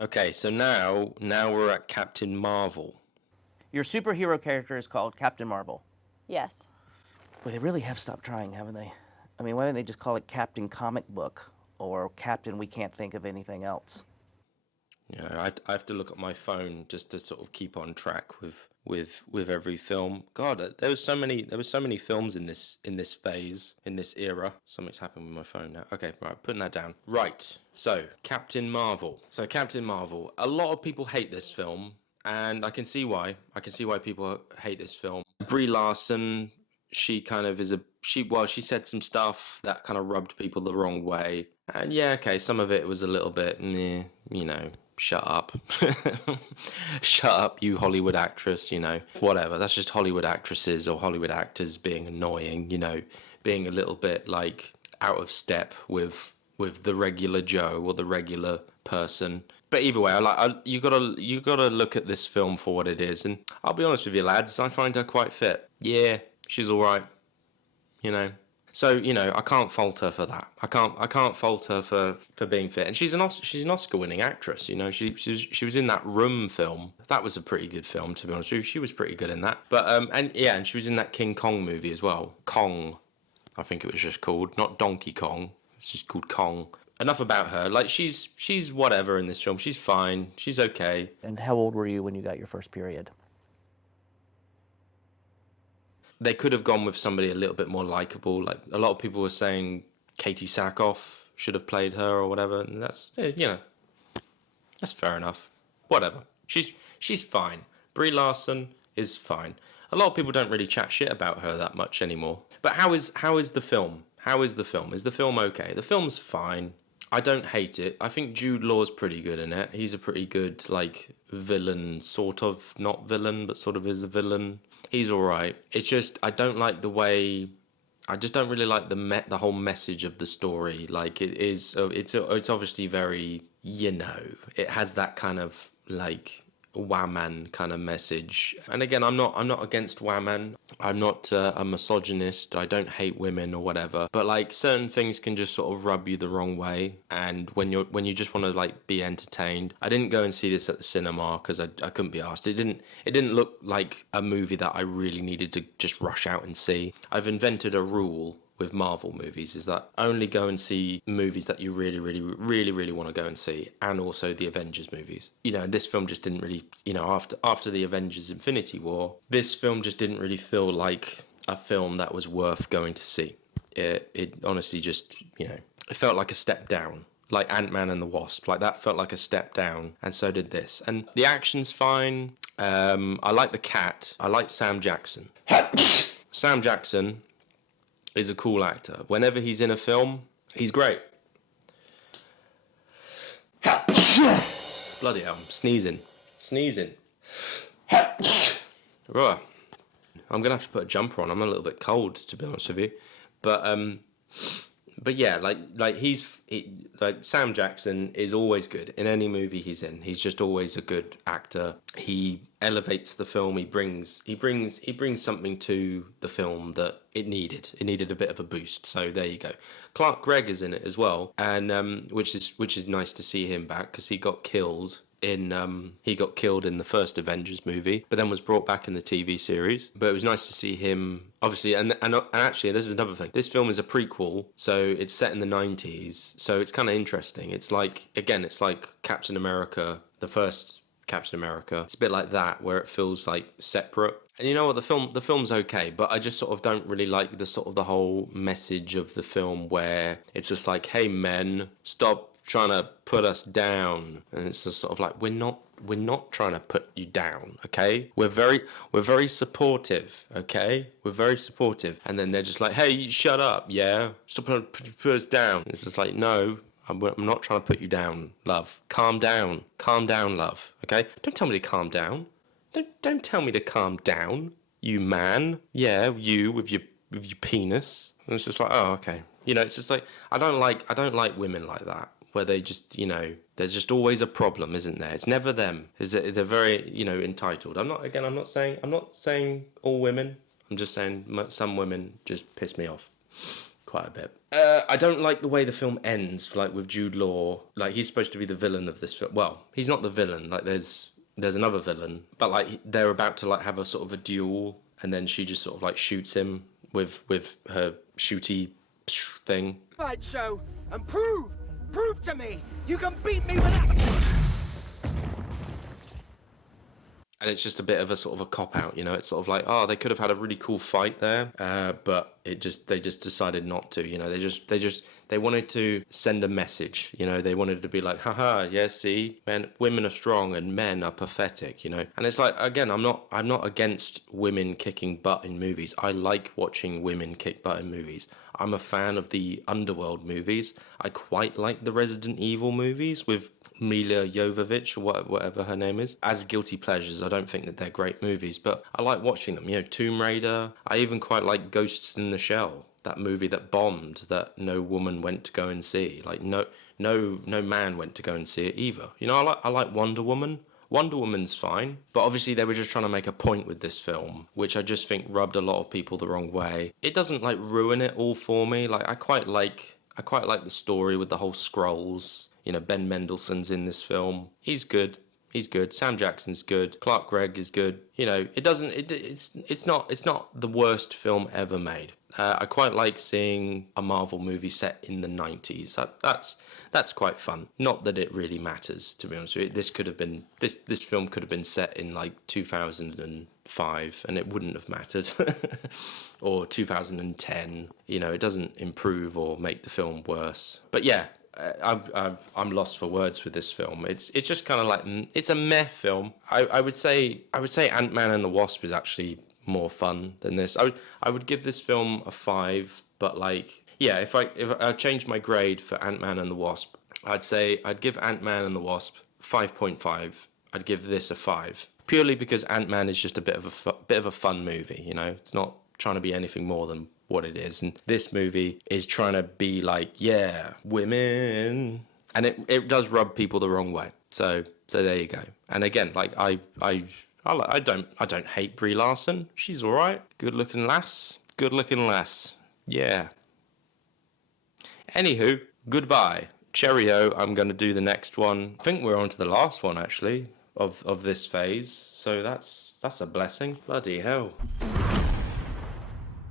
Okay, so now we're at Captain Marvel. Your superhero character is called Captain Marvel. Yes. Well, they really have stopped trying, haven't they? I mean, why don't they just call it Captain Comic Book or Captain We Can't Think of Anything Else? You know, I have to look at my phone just to sort of keep on track with every film. God, there was so many films in this phase, in this era. Something's happened with my phone now. Okay, right, putting that down. Right. So, Captain Marvel. A lot of people hate this film, and I can see why. I can see why people hate this film. Brie Larson, she kind of is she said some stuff that kind of rubbed people the wrong way. And yeah, okay, some of it was a little bit, you know, shut up. Shut up, you Hollywood actress, you know. Whatever. That's just Hollywood actresses or Hollywood actors being annoying, you know, being a little bit like out of step with the regular Joe or the regular person. But either way, you gotta look at this film for what it is, and I'll be honest with you, lads, I find her quite fit. Yeah, she's all right, you know. So you know, I can't fault her for that. I can't fault her for being fit, and she's an Oscar-winning actress. You know, she was in that Room film. That was a pretty good film, to be honest with you. She was pretty good in that. But and she was in that King Kong movie as well. Kong, I think it was just called, not Donkey Kong. It's just called Kong. Enough about her. Like she's whatever in this film. She's fine. She's okay. And how old were you when you got your first period? They could have gone with somebody a little bit more likable. Like a lot of people were saying Katie Sackhoff should have played her or whatever. And that's, you know, that's fair enough. Whatever. She's fine. Brie Larson is fine. A lot of people don't really chat shit about her that much anymore. But how is the film? How is the film? Is the film okay? The film's fine. I don't hate it. I think Jude Law's pretty good in it. He's a pretty good, like, villain, sort of. Not villain, but sort of is a villain. He's all right. It's just, I don't like the way... I just don't really like the whole message of the story. Like, it's obviously very, you know, it has that kind of, like... Wham-Man kind of message. And again, I'm not against Wham-Man. I'm not a misogynist. I don't hate women or whatever. But like certain things can just sort of rub you the wrong way. And when you just want to like be entertained, I didn't go and see this at the cinema because I couldn't be asked. It didn't look like a movie that I really needed to just rush out and see. I've invented a rule with Marvel movies is that only go and see movies that you really, really, really, really want to go and see, and also the Avengers movies. You know, this film just didn't really, you know, after the Avengers Infinity War, this film just didn't really feel like a film that was worth going to see. It honestly just, you know, it felt like a step down. Like Ant-Man and the Wasp, like that felt like a step down, and so did this. And the action's fine. I like the cat. I like Sam Jackson. Sam Jackson is a cool actor. Whenever he's in a film, he's great. Bloody hell, I'm sneezing. Right. I'm gonna have to put a jumper on. I'm a little bit cold, to be honest with you. But yeah, like Sam Jackson is always good in any movie he's in. He's just always a good actor. He elevates the film. He brings something to the film that it needed. It needed a bit of a boost. So there you go. Clark Gregg is in it as well, and which is nice to see him back because he got killed in the first Avengers movie, but then was brought back in the TV series. But it was nice to see him, obviously, and actually, this is another thing. This film is a prequel, so it's set in the 90s, so it's kind of interesting. It's like, again, it's like Captain America, the first Captain America. It's a bit like that, where it feels like separate. And you know what, the film's okay, but I just sort of don't really like the whole message of the film where it's just like, hey men, stop trying to put us down. And it's just sort of like, we're not trying to put you down, okay? We're very supportive, okay? We're very supportive. And then they're just like, hey, you shut up, yeah? Stop trying to put us down. It's just like, no, I'm not trying to put you down, love. Calm down, love, okay? Don't tell me to calm down. Don't tell me to calm down, you man. Yeah, you with your penis. And it's just like, oh, okay. You know, it's just like, I don't like women like that, where they just, you know, there's just always a problem, isn't there? It's never them. They're very, you know, entitled. I'm not saying all women. I'm just saying some women just piss me off quite a bit. I don't like the way the film ends, like with Jude Law. Like, he's supposed to be the villain of this film. Well, he's not the villain. Like, there's another villain, but like they're about to like have a sort of a duel, and then she just sort of like shoots him with her shooty thing. Fight show and prove to me you can beat me without. And it's just a bit of a sort of a cop out, you know. It's sort of like, oh, they could have had a really cool fight there, but they just decided not to, you know. They wanted to send a message, you know. They wanted to be like, haha, yeah, see, women are strong and men are pathetic, you know. And it's like, again, I'm not against women kicking butt in movies. I like watching women kick butt in movies. I'm a fan of the Underworld movies. I quite like the Resident Evil movies with Mila Jovovich, or whatever her name is. As guilty pleasures, I don't think that they're great movies, but I like watching them. You know, Tomb Raider. I even quite like Ghosts in the Shell, that movie that bombed, that no woman went to go and see. Like no man went to go and see it either. You know, I like Wonder Woman. Wonder Woman's fine, but obviously they were just trying to make a point with this film, which I just think rubbed a lot of people the wrong way. It doesn't like ruin it all for me. Like I quite like the story with the whole Skrulls. You know, Ben Mendelsohn's in this film. He's good. He's good. Sam Jackson's good. Clark Gregg is good. You know, it's not the worst film ever made. I quite like seeing a Marvel movie set in the 90s. That's quite fun. Not that it really matters, to be honest with you. This film could have been set in like 2005 and it wouldn't have mattered. Or 2010. You know, it doesn't improve or make the film worse. But yeah, I'm lost for words with this film. It's just kind of like, it's a meh film. I would say Ant-Man and the Wasp is actually more fun than this. I would give this film a 5, but like, yeah, if I change my grade for Ant-Man and the Wasp, I'd give Ant-Man and the Wasp 5.5. I'd give this a 5, purely because Ant-Man is just a bit of a fun movie. You know, it's not trying to be anything more than what it is, and this movie is trying to be like, yeah, women, and it does rub people the wrong way. So there you go. And again, like I don't hate Brie Larson. She's all right. Good looking lass. Yeah. Anywho, goodbye. Cheerio. I'm going to do the next one. I think we're on to the last one actually of this phase. So that's a blessing. Bloody hell.